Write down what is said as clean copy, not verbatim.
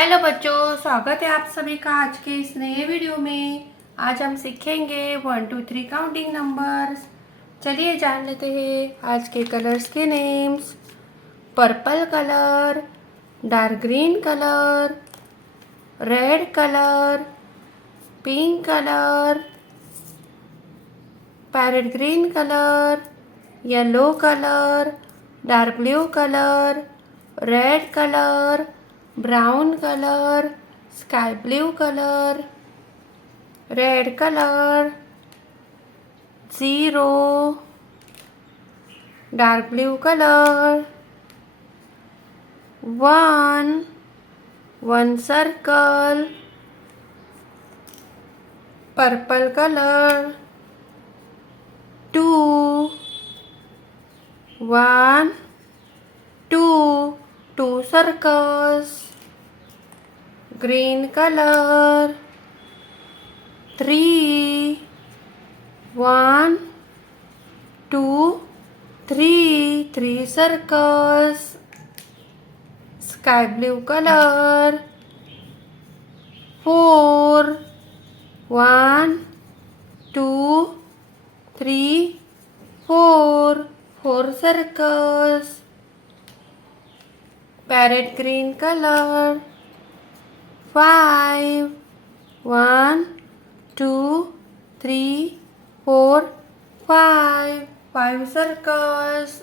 Hello बच्चों, स्वागत है आप सभी का आज के इस नए वीडियो में। आज हम सीखेंगे 1 2 3 काउंटिंग नंबर्स। चलिए जान लेते हैं आज के कलर्स के names. Purple colour, dark green colour, red colour, pink colour, parrot green colour, yellow colour, dark blue colour, red colour, brown colour, sky blue colour, red colour, 0, dark blue colour, 1 circle, purple colour, 2 1 2 circles, green color, 3 1 2 3 circles, sky blue color, 4 1 2 3 4 circles, parrot green color, 5 1 2 3 4 5 circles.